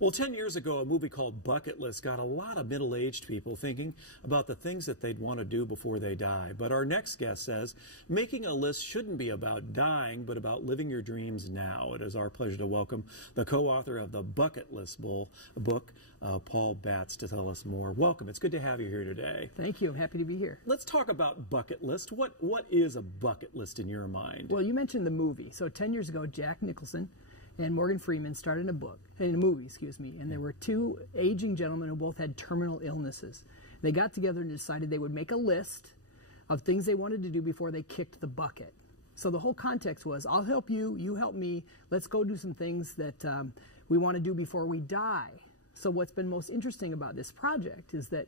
Well, 10 years ago, a movie called Bucket List got a lot of middle-aged people thinking about the things that they'd want to do before they die. But our next guest says making a list shouldn't be about dying, but about living your dreams now. It is our pleasure to welcome the co-author of the Bucket List book, Paul Batz, to tell us more. Welcome. It's good to have you here today. Thank you. I'm happy to be here. Let's talk about bucket list. What is a bucket list in your mind? Well, you mentioned the movie. So 10 years ago, Jack Nicholson and Morgan Freeman started a movie, and there were two aging gentlemen who both had terminal illnesses. They got together and decided they would make a list of things they wanted to do before they kicked the bucket. So the whole context was, I'll help you, you help me, let's go do some things that we want to do before we die. So what's been most interesting about this project is that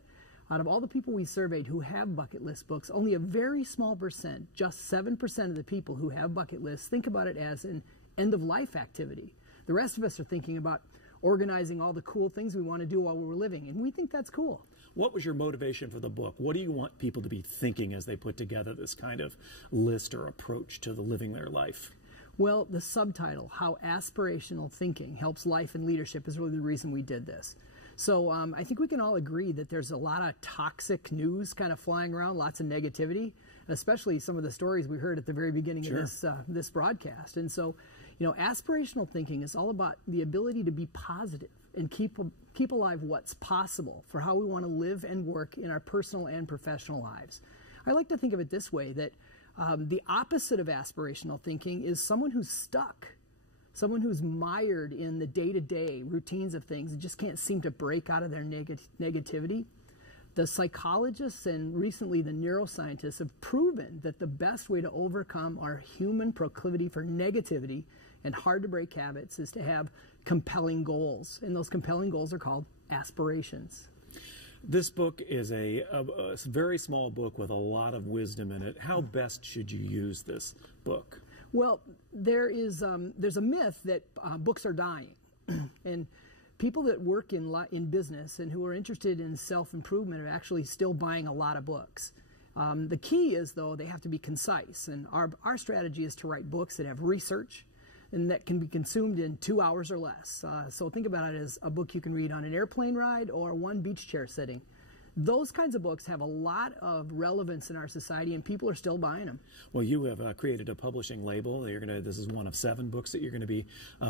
out of all the people we surveyed who have bucket list books, only a very small percent, just 7% of the people who have bucket lists, think about it as an end-of-life activity. The rest of us are thinking about organizing all the cool things we want to do while we're living, and we think that's cool. What was your motivation for the book? What do you want people to be thinking as they put together this kind of list or approach to living their life? Well, the subtitle, How Aspirational Thinking Helps Life and Leadership, is really the reason we did this. So I think we can all agree that there's a lot of toxic news kind of flying around, lots of negativity, especially some of the stories we heard at the very beginning of this broadcast. And so, you know, aspirational thinking is all about the ability to be positive and keep alive what's possible for how we want to live and work in our personal and professional lives. I like to think of it this way, that the opposite of aspirational thinking is someone who's stuck. Someone who's mired in the day-to-day routines of things and just can't seem to break out of their negativity. The psychologists and recently the neuroscientists have proven that the best way to overcome our human proclivity for negativity and hard-to-break habits is to have compelling goals. And those compelling goals are called aspirations. This book is a very small book with a lot of wisdom in it. How best should you use this book? Well, there's a myth that books are dying, and people that work in business and who are interested in self-improvement are actually still buying a lot of books. The key is, though, they have to be concise, and our strategy is to write books that have research and that can be consumed in 2 hours or less. So think about it as a book you can read on an airplane ride or one beach chair sitting. Those kinds of books have a lot of relevance in our society, and people are still buying them. Well, you have created a publishing label. This is one of 7 books that you're going to be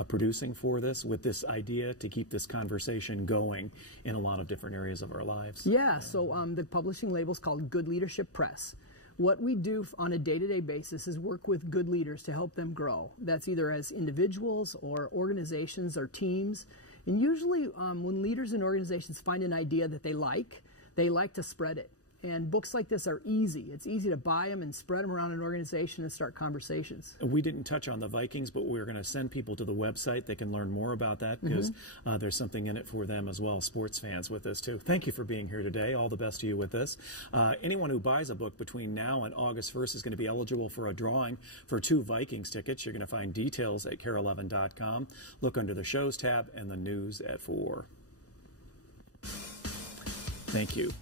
producing for this, with this idea to keep this conversation going in a lot of different areas of our lives. Yeah, so the publishing label is called Good Leadership Press. What we do on a day-to-day basis is work with good leaders to help them grow. That's either as individuals or organizations or teams. And usually when leaders and organizations find an idea that they like to spread it. And books like this are easy. It's easy to buy them and spread them around an organization and start conversations. We didn't touch on the Vikings, but we're going to send people to the website. They can learn more about that because there's something in it for them as well, sports fans, with this too. Thank you for being here today. All the best to you with this. Anyone who buys a book between now and August 1st is going to be eligible for a drawing for 2 Vikings tickets. You're going to find details at kare11.com. Look under the shows tab and the news at 4. Thank you.